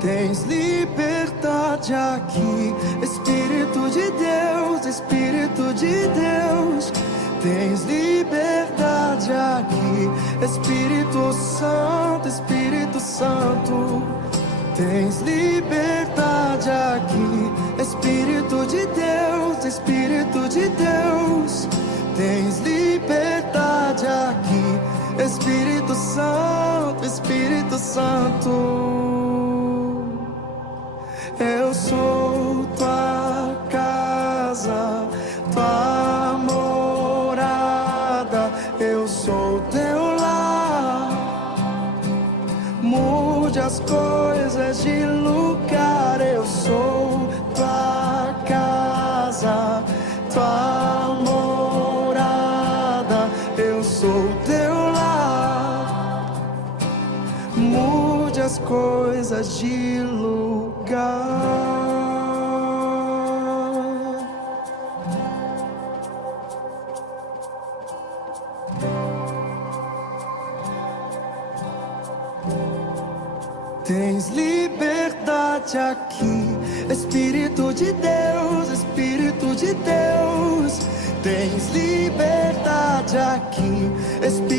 Tens liberdade aqui, Espírito de Deus, Espírito de Deus. Tens liberdade aqui, Espírito Santo, Espírito Santo. Tens liberdade aqui, Espírito de Deus, Espírito de Deus. Tens liberdade aqui, Espírito Santo, Espírito Santo. Eu sou tua casa, tua morada. Eu sou teu lar. Mude as coisas de lugar. Eu sou tua casa, tua morada. Eu sou teu lar. Mude as coisas de lugar. Tens liberdade aqui, Espírito de Deus, Espírito de Deus. Tens liberdade aqui, Espírito